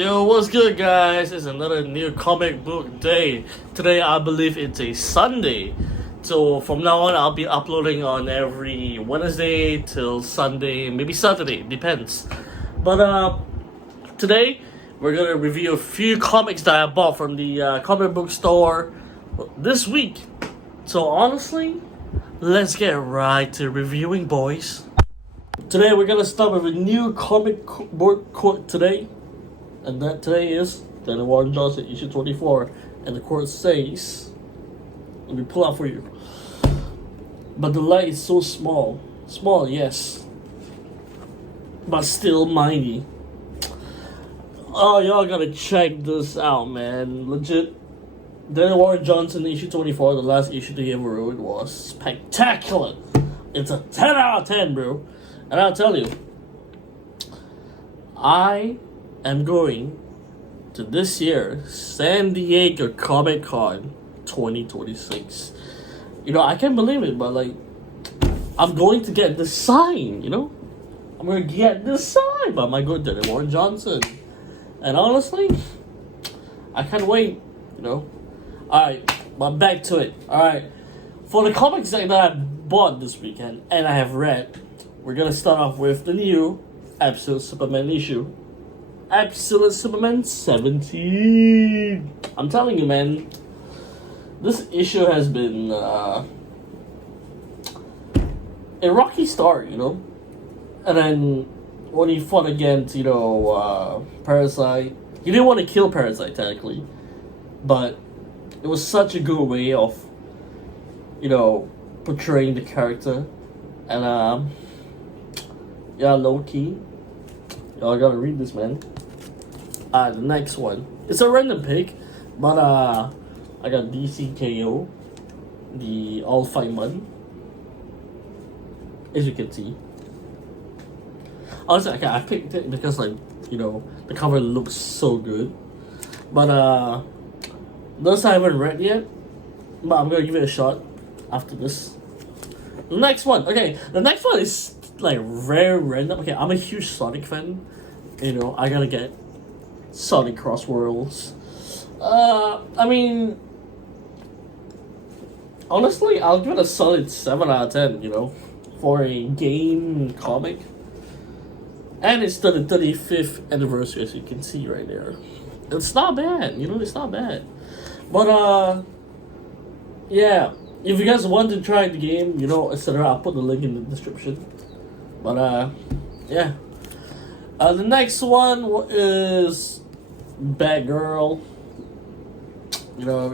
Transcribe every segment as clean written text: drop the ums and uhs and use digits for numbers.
Yo, what's good, guys? It's another new comic book day. Today, I believe it's a Sunday. So, from now on, I'll be uploading on every Wednesday till Sunday, maybe Saturday, depends. But, today, we're gonna review a few comics that I bought from the comic book store this week. So, honestly, let's get right to reviewing, boys. Today, we're gonna start with a new comic book quote today. And that today is Daniel Warren Johnson, issue 24. And the quote says, let me pull out for you. But the light is so small. Small, yes. But still mighty. Oh, y'all gotta check this out, man. Legit. Daniel Warren Johnson, issue 24, the last issue he ever wrote, was spectacular. It's a 10 out of 10, bro. And I'll tell you, I am going to this year San Diego Comic Con 2026. You know, I can't believe it, but like, I'm going to get this sign, you know? I'm going to get this sign by my good Daniel Warren Johnson. And honestly, I can't wait, you know? Alright, but back to it. Alright, for the comics that I bought this weekend and I have read, we're going to start off with the new Absolute Superman issue. Absolute Superman 17. I'm telling you, man, this issue has been a rocky start, you know? And then when he fought against, Parasite, he didn't want to kill Parasite, technically. But it was such a good way of, portraying the character. And, low-key. Y'all gotta read this, man. The next one. It's a random pick, but I got DCKO, the All Fight one. As you can see. Honestly, I picked it because, the cover looks so good. But, those I haven't read yet, but I'm gonna give it a shot after this. The next one. Okay, the next one is, very random. Okay, I'm a huge Sonic fan. I gotta get Sonic Cross Worlds. Honestly, I'll give it a solid 7 out of 10, for a game comic. And it's the 35th anniversary, as you can see right there. It's not bad, it's not bad. But, yeah, if you guys want to try the game, etc., I'll put the link in the description. But, yeah. The next one is Batgirl.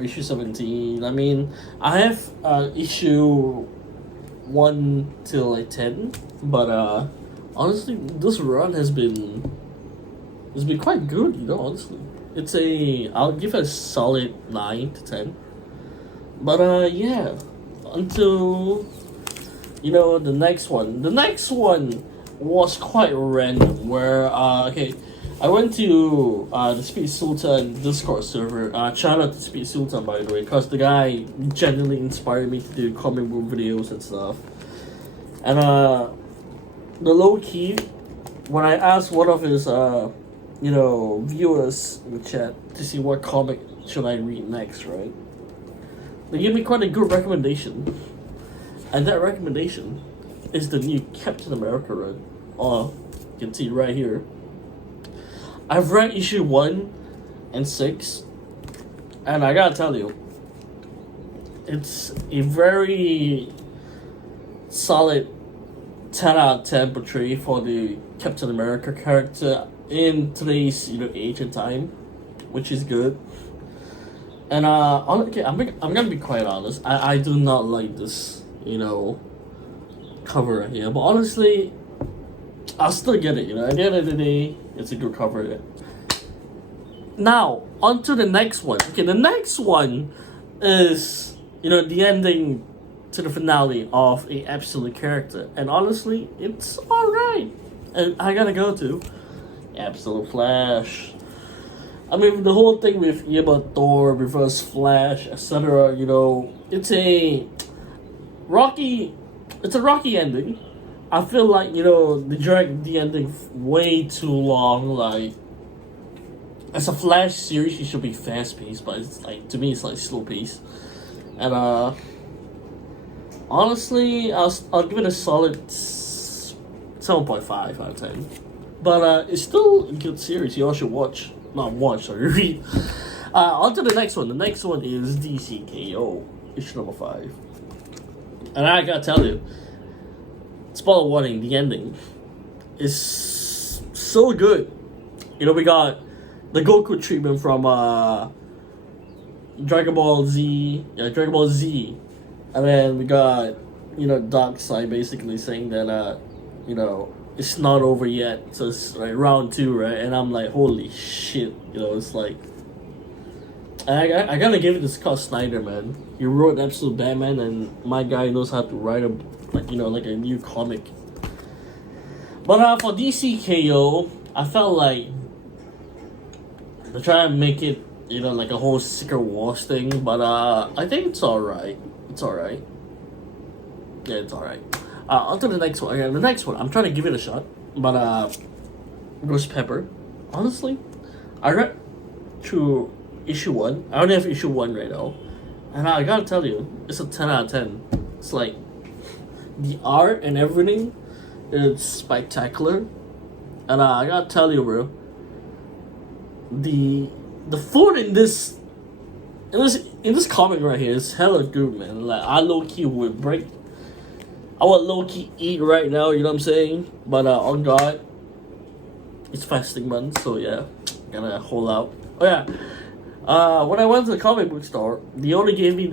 Issue 17. I have issue 1 till 10, but honestly, this run has been quite good. Honestly, I'll give it a solid 9 to 10. But yeah, until the next one. The next one was quite random. Where I went to the Speed Sultan Discord server. Shout out to Speed Sultan, by the way, because the guy genuinely inspired me to do comic book videos and stuff. And the low key, when I asked one of his viewers in the chat to see what comic should I read next, right? They gave me quite a good recommendation. And that recommendation is the new Captain America run. You can see right here. I've read issue 1 and 6, and I gotta tell you, it's a very solid 10 out of 10 portray for the Captain America character in today's age and time, which is good. And I'm gonna be quite honest. I do not like this cover right here, but honestly, I'll still get it. At the end of the day, it's a good cover. Now, on to the next one. Okay, the next one is the ending to the finale of a absolute character, and honestly, it's all right. And I gotta go to Absolute Flash. The whole thing with Thor, Reverse Flash, etc. It's a rocky ending. I feel like, they dragged the ending way too long. as a Flash series, it should be fast paced, but it's like to me, it's like slow paced. And honestly, I'll give it a solid 7.5 out of 10. But it's still a good series. You all should watch. Not watch, sorry, read. On to the next one. The next one is DCKO, issue number 5. And I gotta tell you, spoiler warning, the ending is so good. You know, we got the Goku treatment from Dragon Ball Z, and then we got, you know, Darkseid basically saying that you know, it's not over yet, so it's like round 2, right? And I'm like, holy shit, you know, it's like, I gotta give it to Scott Snyder, man. He wrote Absolute Batman, and my guy knows how to write a, like, you know, like a new comic. But for DCKO, I felt like they're trying to make it, you know, like a whole Secret Wars thing, but I think it's alright. It's alright. Yeah, it's alright. On to the next one. Okay, the next one, I'm trying to give it a shot, but Ghost Pepper. Honestly, I read through issue 1. I only have issue 1 right now, and I gotta tell you, it's a 10 out of 10. It's like the art and everything is spectacular, and I gotta tell you, bro, the food in this comic right here is hella good, man. Like, I low key would break. I would low key eat right now. You know what I'm saying? But on God, it's fasting month, so yeah, gotta hold out. Oh yeah. When I went to the comic book store, they only gave me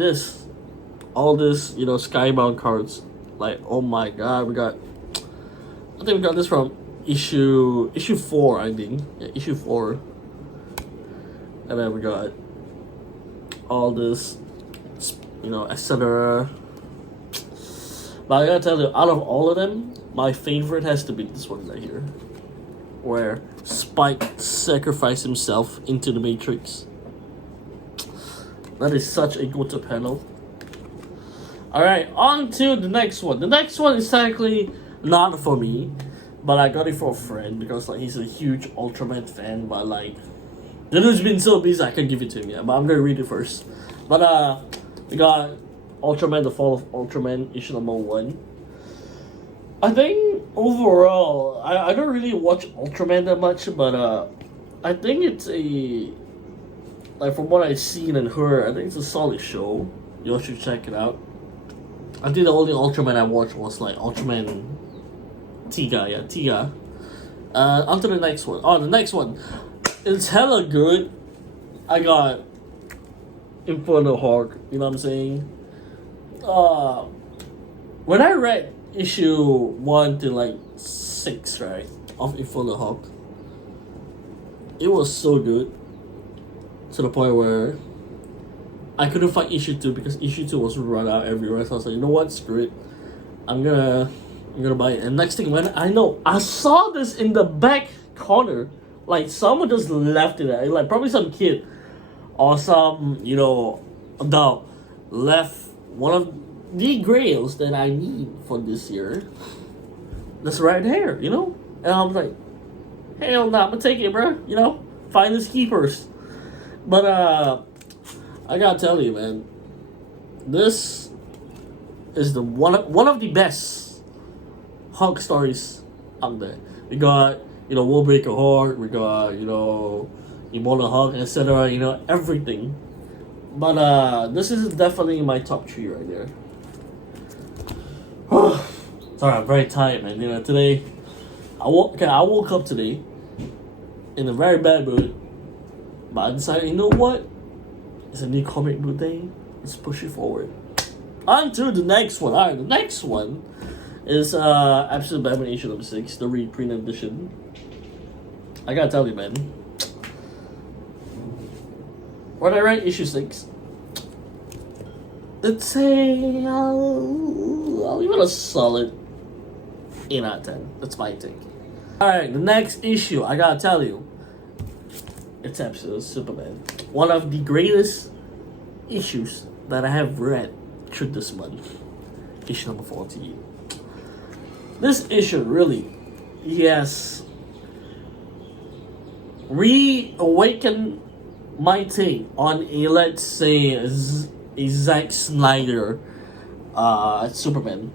all this, you know, Skybound cards. Like, oh my God, I think we got this from issue 4, I think. Yeah, issue 4. And then we got all this, you know, etc. But I gotta tell you, out of all of them, my favorite has to be this one right here, where Spike sacrificed himself into the Matrix. That is such a good panel. Alright, on to the next one. The next one is technically not for me, but I got it for a friend because like he's a huge Ultraman fan, but like the dude's been so busy I can't give it to him yet, but I'm gonna read it first. But we got Ultraman, The Fall of Ultraman, issue number 1. I think overall, I don't really watch Ultraman that much, but I think it's like from what I've seen and heard, I think it's a solid show. You all should check it out. I think the only Ultraman I watched was like Ultraman Tiga. On to the next one. Oh, the next one. It's hella good. I got Inferno Hawk, you know what I'm saying? When I read issue 1 to like 6, right, of Inferno Hawk, it was so good to the point where I couldn't find issue 2 because issue 2 was run out everywhere. So I was like, you know what, screw it. I'm gonna buy it. And next thing, when I saw this in the back corner, like someone just left it there. Like probably some kid or some, you know, adult left one of the grails that I need for this year. That's right here, you know? And I was like, hell nah, I'm gonna take it, bro. You know? Finders keepers. But I gotta tell you, man, this is the one of the best Hulk stories out there. We got, you know, Warbreaker Hawk, we got, you know, Immortal Hulk, etc. You know, everything. But this is definitely my top 3 right there. Sorry, I'm very tired, man. You know, today I woke up today in a very bad mood, but I decided, you know what? It's a new comic book day. Let's push it forward. On to the next one. Alright, the next one is Absolute Batman issue number 6, the reprint edition. I gotta tell you, man. When I read issue 6, let's say I'll give it a solid 8 out of 10. That's my take. Alright, the next issue, I gotta tell you, it's Absolute Superman. One of the greatest issues that I have read through this month. Issue number 14. This issue really, yes, reawaken my take on a, let's say, a Zack Snyder Superman.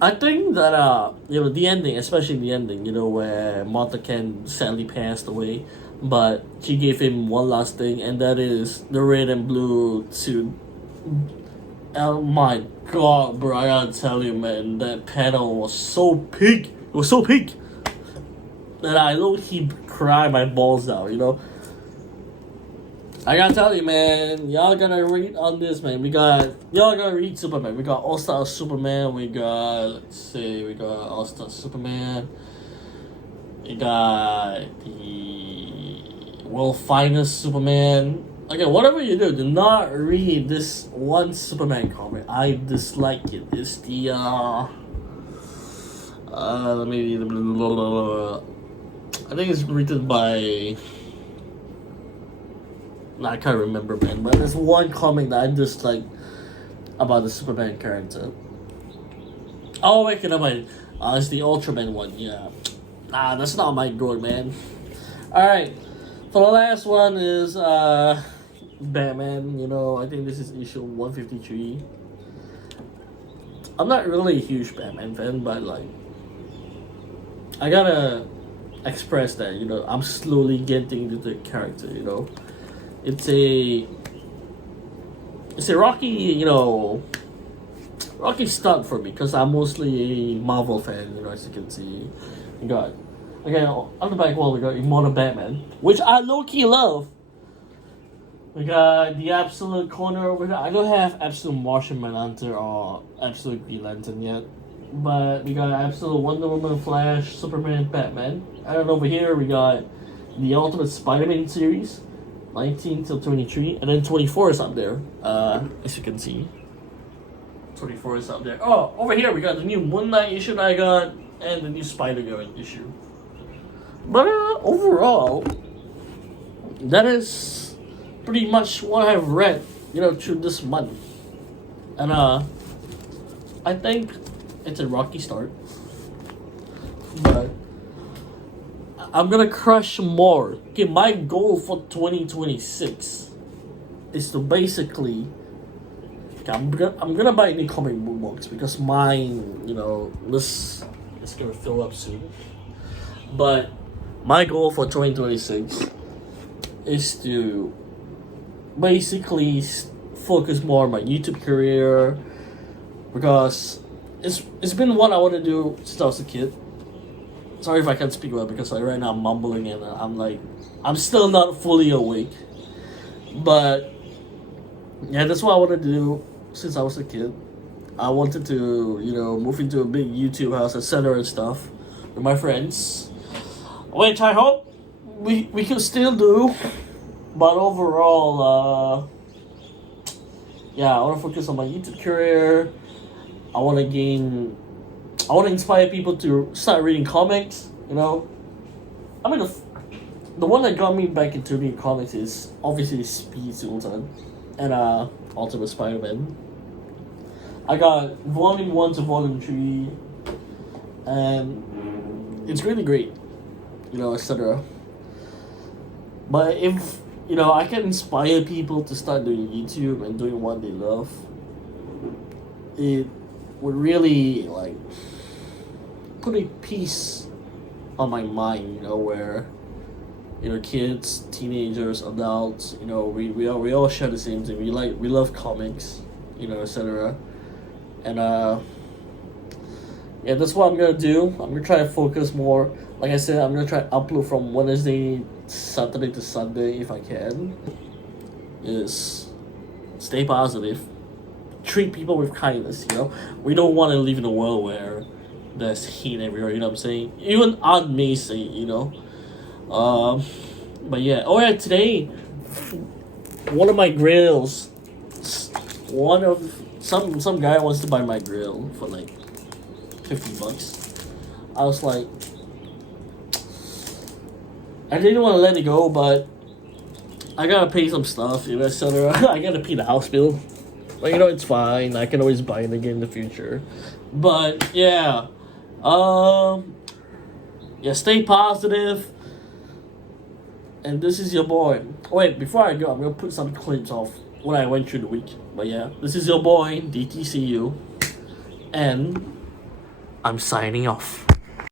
I think that the ending, especially the ending, where Martha Kent sadly passed away, but she gave him one last thing, and that is the red and blue suit. Oh my god, bro! I gotta tell you, man, that panel was so peak. It was so peak that I low-key cry my balls out. I gotta tell you, man, y'all gotta read on this, man. Y'all gotta read Superman. We got All-Star Superman. We got All-Star Superman. We got the World Finest Superman. Okay, whatever you do not read this one Superman comic. I dislike it. It's the let me I think it's written by, I can't remember, man, but there's one comic that I dislike about the Superman character. Oh, wait, it's the Ultraman one, yeah. Nah, that's not my goal, man. Alright, for the last one is, Batman. I think this is issue 153. I'm not really a huge Batman fan, but, I gotta express that, I'm slowly getting into the character, It's a rocky, rocky start for me because I'm mostly a Marvel fan, as you can see. On the back wall, we got Immortal Batman, which I low-key love. We got the Absolute Corner over here. I don't have Absolute Martian Manhunter or Absolute Green Lantern yet. But we got Absolute Wonder Woman, Flash, Superman, Batman. And over here we got the Ultimate Spider-Man series. 19 till 23, and then 24 is up there, as you can see. 24 is up there. Oh, over here we got the new Moon Knight issue that I got, and the new Spider-Girl issue. But overall, that is pretty much what I've read, through this month. And I think it's a rocky start, but I'm gonna crush more. Okay, my goal for 2026 is to basically, I'm gonna buy any comic book books because mine, this is gonna fill up soon. But my goal for 2026 is to basically focus more on my YouTube career because it's been what I want to do since I was a kid. Sorry if I can't speak well because right now I'm mumbling and I'm still not fully awake. But yeah, that's what I wanted to do since I was a kid. I wanted to, move into a big YouTube house, etc. and stuff with my friends, which I hope we could still do. But overall, I want to focus on my YouTube career. I want to inspire people to start reading comics, I mean, the one that got me back into reading comics is obviously Speed Sultan and Ultimate Spider-Man. I got Volume 1 to Volume 3, and it's really great, etc. But if, I can inspire people to start doing YouTube and doing what they love, it would really, put a peace on my mind, where, kids, teenagers, adults, we all share the same thing. We love comics, etc. And that's what I'm gonna do. I'm gonna try to focus more. Like I said, I'm gonna try to upload from Wednesday, Saturday to Sunday if I can. Is stay positive. Treat people with kindness, We don't want to live in a world where there's hate everywhere, what I'm saying? Even Aunt May say, But yeah. Oh yeah, today, one of my grills, some guy wants to buy my grill for $50. I was like, I didn't want to let it go, but I gotta pay some stuff, etc. I gotta pay the house bill. But it's fine. I can always buy it again in the future. But yeah, stay positive. And this is your boy. Wait, before I go, I'm gonna put some clips of what I went through the week. But yeah, this is your boy, DTCU. And I'm signing off.